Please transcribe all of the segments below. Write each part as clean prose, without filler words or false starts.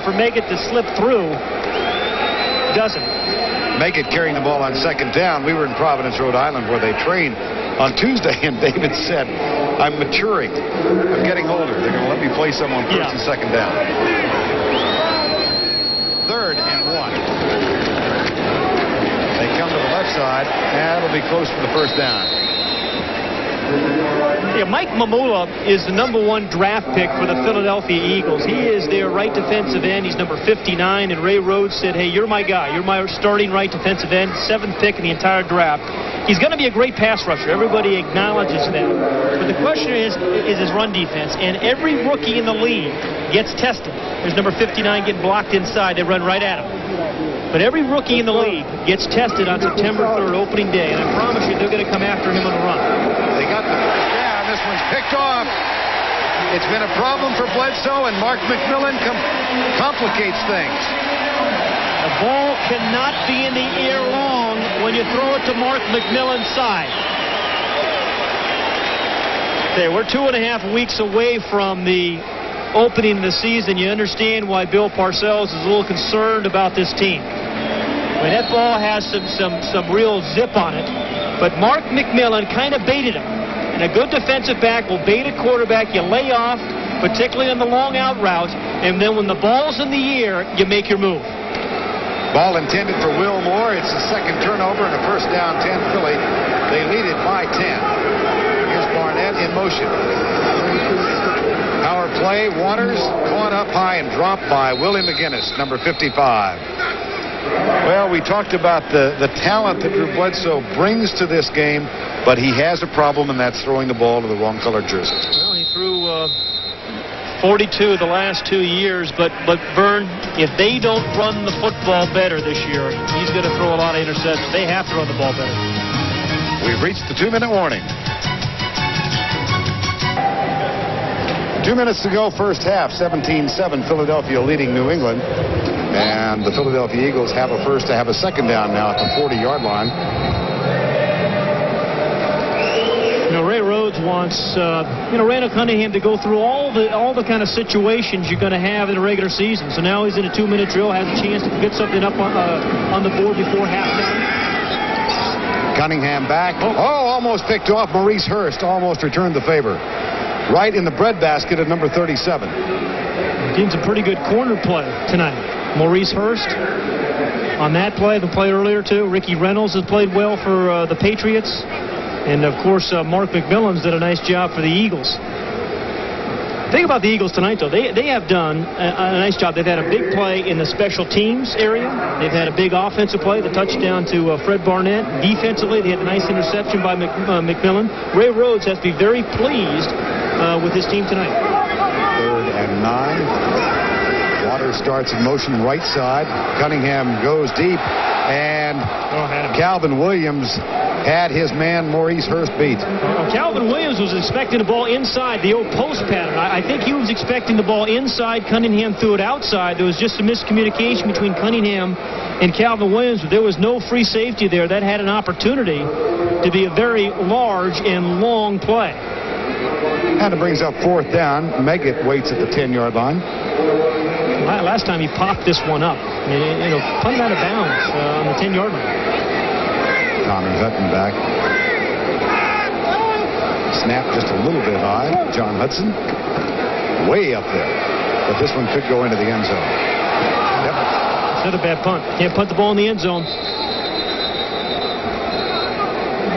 for Meggett to slip through. Doesn't. Meggett carrying the ball on second down. We were in Providence, Rhode Island, where they trained on Tuesday, and David said, I'm maturing. I'm getting older. They're going to let me play some on first and second down. 3rd and 1. They come to the left side, and it'll be close for the first down. Yeah, Mike Mamula is the #1 draft pick for the Philadelphia Eagles. He is their right defensive end. He's number 59, and Ray Rhodes said, hey, you're my guy. You're my starting right defensive end, 7th pick in the entire draft. He's going to be a great pass rusher. Everybody acknowledges that. But the question is his run defense, and every rookie in the league gets tested. There's number 59 getting blocked inside. They run right at him. But every rookie in the league gets tested on September 3rd, opening day, and I promise you they're going to come after him on the run. They got the first down. This one's picked off. It's been a problem for Bledsoe, and Mark McMillan complicates things. The ball cannot be in the air long when you throw it to Mark McMillan's side. Okay, we're 2.5 weeks away from the opening of the season. You understand why Bill Parcells is a little concerned about this team. I mean, that ball has some real zip on it, but Mark McMillan kind of baited him. And a good defensive back will bait a quarterback. You lay off, particularly on the long out route, and then when the ball's in the air, you make your move. Ball intended for Will Moore. It's the second turnover and a first down 10 Philly. They lead it by 10. Here's Barnett in motion. Power play. Waters caught up high and dropped by Willie McGinnis, number 55. Well, we talked about the talent that Drew Bledsoe brings to this game, but he has a problem, and that's throwing the ball to the wrong colored jersey. Well, he threw 42 the last 2 years, but Vern, if they don't run the football better this year, he's going to throw a lot of interceptions. They have to run the ball better. We've reached the 2-minute warning. 2 minutes to go, first half, 17-7, Philadelphia leading New England. And the Philadelphia Eagles have a second down now at the 40-yard line. You know, Ray Rhodes wants, Randall Cunningham to go through all the kind of situations you're going to have in a regular season. So now he's in a 2-minute drill, has a chance to get something up on the board before halftime. Cunningham back. Oh, almost picked off. Maurice Hurst almost returned the favor. Right in the breadbasket at number 37. Doing some pretty good corner play tonight. Maurice Hurst on that play, the play earlier too. Ricky Reynolds has played well for the Patriots. And of course, Mark McMillan's did a nice job for the Eagles. The thing about the Eagles tonight, though, they have done a nice job. They've had a big play in the special teams area. They've had a big offensive play, the touchdown to Fred Barnett. Defensively, they had a nice interception by McMillan. Ray Rhodes has to be very pleased with his team tonight. 3rd and 9. Waters starts in motion right side. Cunningham goes deep, and Calvin Williams had his man Maurice Hurst beat. Calvin Williams was expecting the ball inside, the old post pattern. I think he was expecting the ball inside. Cunningham threw it outside. There was just a miscommunication between Cunningham and Calvin Williams. But there was no free safety there. That had an opportunity to be a very large and long play. And it brings up 4th down. Meggett waits at the 10-yard line. Last time he popped this one up. Punted out of bounds on the 10-yard line. Connor Hutton back. Snap just a little bit high. John Hudson way up there. But this one could go into the end zone. Yep. It's another bad punt. Can't punt the ball in the end zone.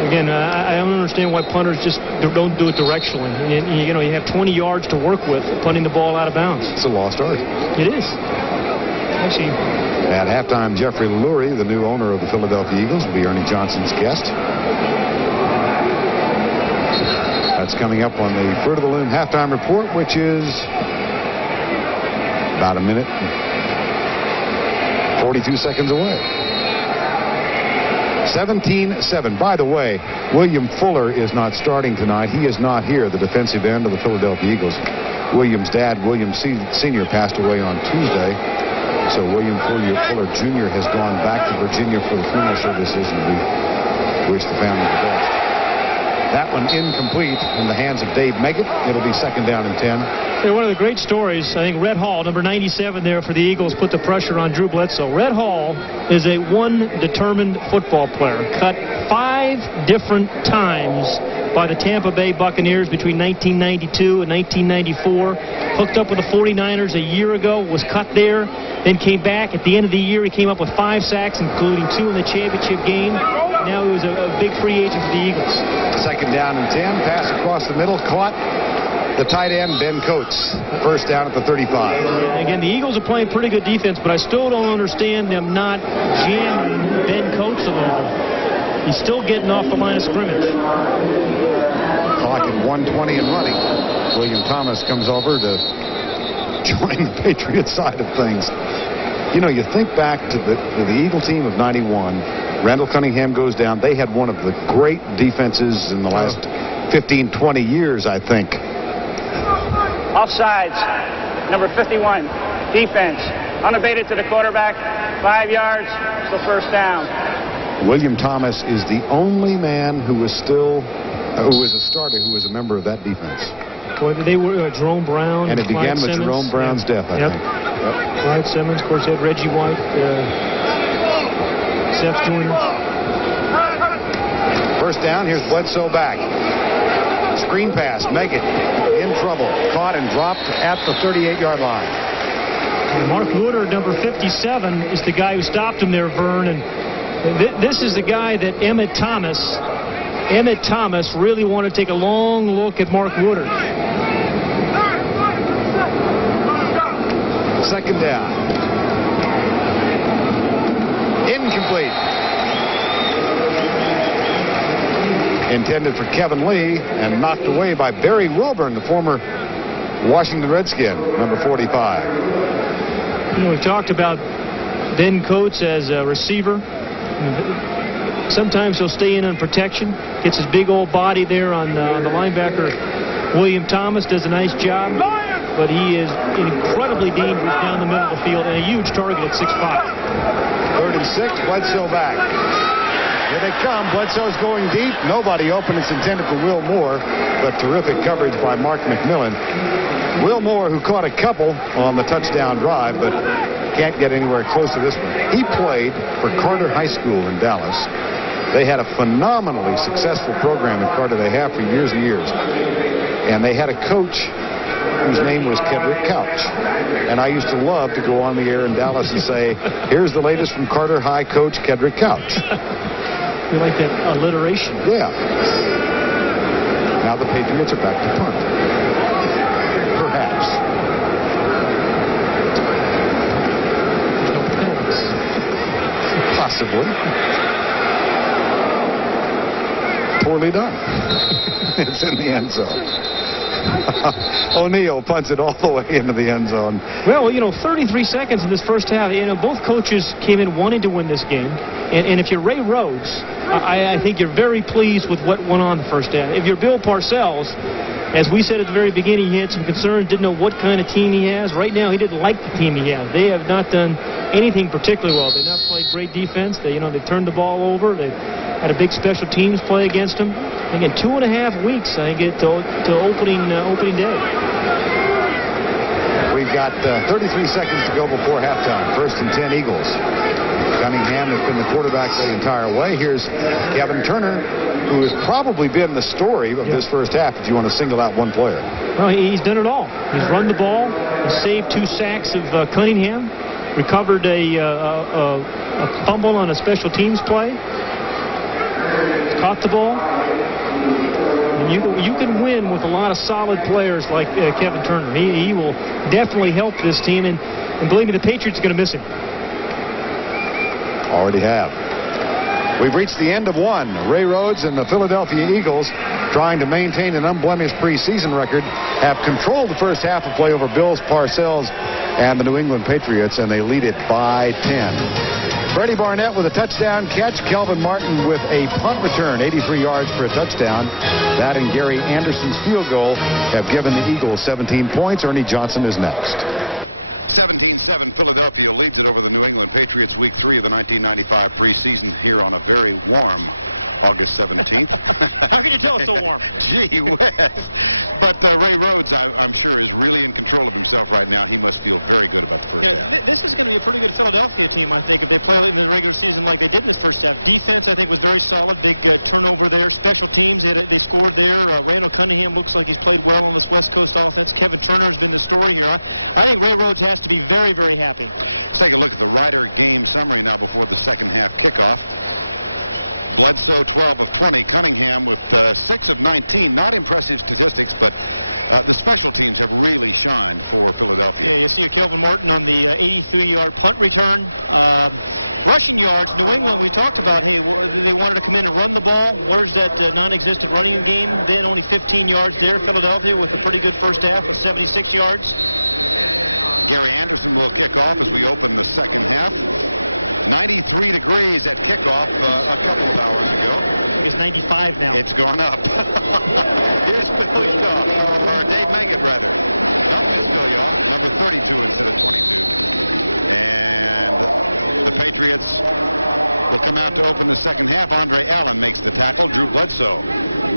Again, I don't understand why punters just don't do it directionally. You have 20 yards to work with punting the ball out of bounds. It's a lost art. It is. Actually, at halftime, Jeffrey Lurie, the new owner of the Philadelphia Eagles, will be Ernie Johnson's guest. That's coming up on the Fruit of the Loom halftime report, which is about a minute and 42 seconds away. 17-7. By the way, William Fuller is not starting tonight. He is not here, the defensive end of the Philadelphia Eagles. William's dad, William Sr., passed away on Tuesday. So William Fuller Jr. has gone back to Virginia for the funeral services, and we wish the family the best. That one incomplete in the hands of Dave Meggett. It'll be 2nd down and 10. Hey, one of the great stories, I think Red Hall, number 97 there for the Eagles, put the pressure on Drew Bledsoe. Red Hall is a one-determined football player. Cut 5 different times by the Tampa Bay Buccaneers between 1992 and 1994. Hooked up with the 49ers a year ago, was cut there, then came back. At the end of the year, he came up with 5 sacks, including 2 in the championship game. Now he was a big free agent for the Eagles. 2nd down and 10. Pass across the middle. Caught the tight end, Ben Coates. 1st down at the 35. Again, the Eagles are playing pretty good defense, but I still don't understand them not jamming Ben Coates a little bit. He's still getting off the line of scrimmage. Clock at 1:20 and running. William Thomas comes over to join the Patriot side of things. You know, you think back to the Eagle team of 91. Randall Cunningham goes down. They had one of the great defenses in the last 15, 20 years, I think. Offsides, number 51, defense. Unabated to the quarterback, 5 yards, still 1st down. William Thomas is the only man who was still, who was a starter, who was a member of that defense. Boy, they were Jerome Brown. And it began with Simmons. Jerome Brown's death, I think. Yep. Clyde Simmons, of course, they had Reggie White, Seth Jr. 1st down, here's Bledsoe back. Screen pass, Meggett in trouble. Caught and dropped at the 38-yard line. And Mark Woodard, number 57, is the guy who stopped him there, Vern. And this is the guy that Emmett Thomas really wanted to take a long look at Mark Woodard. 2nd down. Incomplete. Intended for Kevin Lee and knocked away by Barry Wilburn, the former Washington Redskin, number 45. You know, we've talked about Ben Coates as a receiver. Sometimes he'll stay in on protection. Gets his big old body there on the linebacker. William Thomas does a nice job. But he is incredibly dangerous down the middle of the field and a huge target at 6'5". 3rd and 6, Bledsoe back. Here they come. Bledsoe's going deep. Nobody open. It's intended for Will Moore, but terrific coverage by Mark McMillan. Will Moore, who caught a couple on the touchdown drive, but can't get anywhere close to this one. He played for Carter High School in Dallas. They had a phenomenally successful program in Carter. They have for years and years. And they had a coach whose name was Kedrick Couch. And I used to love to go on the air in Dallas and say, here's the latest from Carter High coach Kedrick Couch. You like that alliteration? Yeah. Now the Patriots are back to punt. Perhaps. No penalties. Possibly. Poorly done. It's in the end zone. O'Neal punts it all the way into the end zone. Well, you know, 33 seconds in this first half. You know, both coaches came in wanting to win this game. And if you're Ray Rhodes, I think you're very pleased with what went on the first half. If you're Bill Parcells, as we said at the very beginning, he had some concerns, didn't know what kind of team he has. Right now, he didn't like the team he has. They have not done anything particularly well. They've not played great defense. They turned the ball over. They had a big special teams play against them. Again, 2.5 weeks, I think, to opening day. We've got 33 seconds to go before halftime. 1st and 10 Eagles. Cunningham has been the quarterback the entire way. Here's Kevin Turner, who has probably been the story of this first half, if you want to single out one player. Well, he's done it all. He's run the ball, saved 2 sacks of Cunningham, recovered a fumble on a special teams play, caught the ball. And you can win with a lot of solid players like Kevin Turner. He will definitely help this team, and believe me, the Patriots are going to miss him. Already have. We've reached the end of one. Ray Rhodes and the Philadelphia Eagles, trying to maintain an unblemished preseason record, have controlled the first half of play over Bill Parcells and the New England Patriots, and they lead it by 10. Freddie Barnett with a touchdown catch. Kelvin Martin with a punt return, 83 yards for a touchdown. That and Gary Anderson's field goal have given the Eagles 17 points. Ernie Johnson is next. 17-7, Philadelphia leads it over the New England Patriots, Week 3 of the 1995 preseason here on a very warm August 17th. How can you tell it's so warm? Gee whiz. But Ray Rhodes, I'm sure, is really in control of himself right now. He must feel very good about the first half. This is going to be a pretty good Philadelphia team, I think, if they play in the regular season like they did in this first half. Defense, I think, was very solid. Big turnover there. Special teams, they scored there. Randall Cunningham looks like he's played well on this West Coast offense. Kevin Turner has been the story here. I think Ray Rhodes has to be very, very happy. Let's take a look at the Ryder game summary now before the second half kickoff. Bledsoe 12 of 20. Cunningham with 6 of 19. Not impressive statistics, but the special teams have really shined for Philadelphia. Yeah, you see Kelvin Martin on the 83-yard punt return. Rushing yards, New England, we talked about, hey, they wanted to come in and run the ball. Where's that non-existent running game? Then only 15 yards there. Philadelphia with a pretty good first half with 76 yards. Gary Anderson will kick off as we open the second half. 93 degrees at kickoff a couple of hours ago. I think it's 95 now. It's gone up. Here's Phil Yaw, or Dave Meggett, rather. Nope, it's Phil Yaw, number 32 instead of 22. And the Patriots will come out to open the second half. Andre Allen makes the tackle. Drew Bledsoe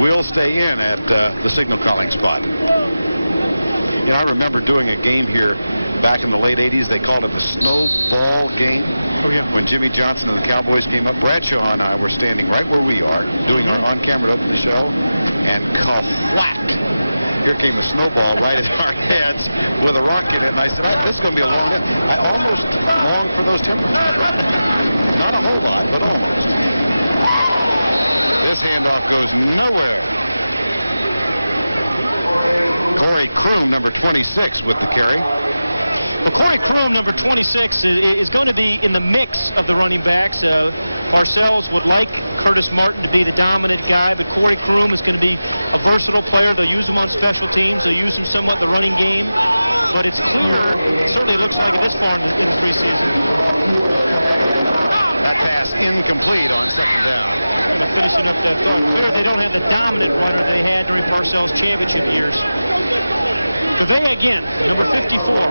will stay in at the signal calling spot. You know, I remember doing a game here back in the late 80s. They called it the snowball game. Oh, yeah. When Jimmy Johnson and the Cowboys came up, Bradshaw and I were standing right where we are, doing our on-camera to open the show, and whack! Here came a snowball right at our heads with a rock in it, and I said, this is going to be a long day. I almost longed for those temperatures. Not a whole lot, but almost. This handoff goes nowhere. Corey Kroom, number 26, with the carry. Well, Corey Kroom, number 26, is going to be in the mix of the running backs. Parcells would like Curtis Martin to be the dominant guy, but Corey Kroom is going to be a versatile player. They'll use him on special teams. They'll use him somewhat in the running game. But it's clear, it certainly looks like it this far in the preseason. That pass incomplete on second down. Kind of finishing up that thought. Clear they don't have the dominant runner they had during Parcells' championship years. Gavay again, number 54.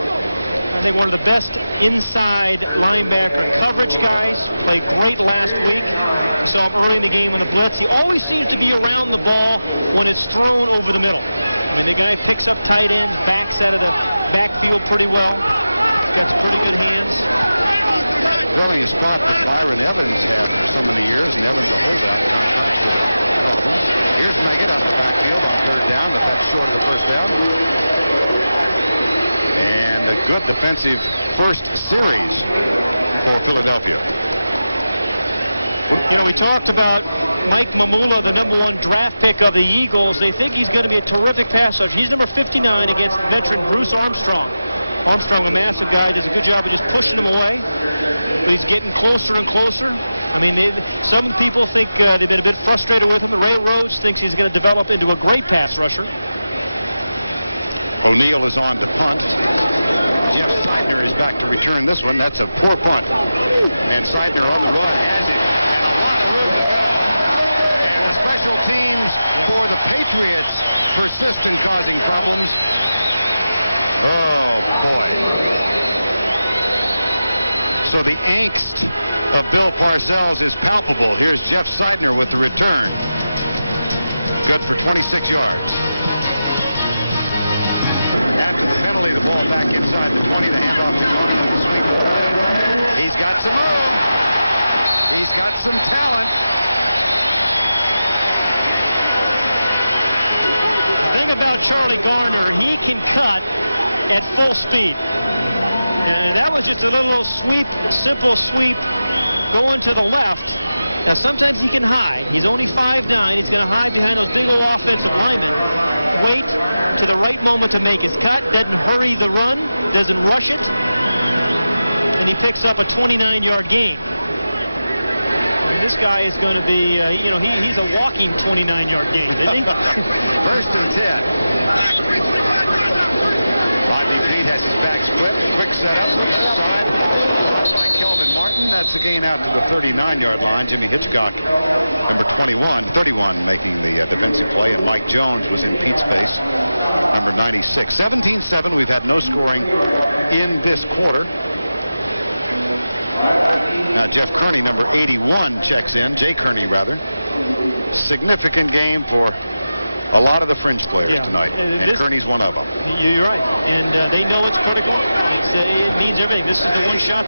I think one of the best inside linebacker coverage guys. Played great last week. You saw him early in the game on the blitz. He always seems to be around the ball when it's thrown over the middle. I mean, the guy picks up tight ends, backs out of the backfield pretty well. He's got some pretty good hands. Filling a spot that Byron Evans had for so many years, and Evans a holdout, contractual problems. Here's Meggett out of the backfield on third down, but that's short of the first down. And a good defensive first series for Philadelphia. You know, we talked about Mike Mamula, the #1 draft pick of the Eagles. They think he's going to be a terrific pass rusher. He's number 59 against veteran Bruce Armstrong. Armstrong, a massive guy, does a good job of just pushing him away. But he's getting closer and closer. I mean, some people think they've been a bit frustrated with him. Ray Rhodes thinks he's going to develop into a great pass rusher. O'Neal is on to punt. Jeff Seidner is back to return this one. That's a poor punt. And Seidner on the run has it. And a lot of room to go. And the special teams for the Patriots persist in causing problems. Oh, boy. So the angst of Bill Parcells is palpable. Here's Jeff Seidner with the return. Good for 26 yards. After the penalty, the ball back inside the 20. The handoff to Conner. The swing forward. He's got some room. He's got some talent. The thing about Charlie Garner, he can cut at full speed. And that was just a little sweep, simple sweep going to the left. Now, sometimes he can hide. He's only 5'9". He's going to hide behind those big old offensive linemen. Wait to the right moment to make his cut. Doesn't hurry the run. Doesn't rush it. And he picks up a 29-yard gain. I mean, this guy is going to be, you know, he's a walking 29-yard gain, isn't he? First and 10. Rodney Peete has his back split. Quick setup from the side. Caught by Kelvin Martin. That's a gain out to the 39-yard line. Jimmy Hitchcock, number 31 making the defensive play. And Mike Jones was in Pete's space, number 96. 17-7. We've had no scoring in this quarter. Now Jeff Kearney, number 81, checks in. Jay Kearney, rather. significant game for a lot of the fringe players tonight, and Kearney's one of them. You're right, and they know it's critical. It means everything. This is the one shot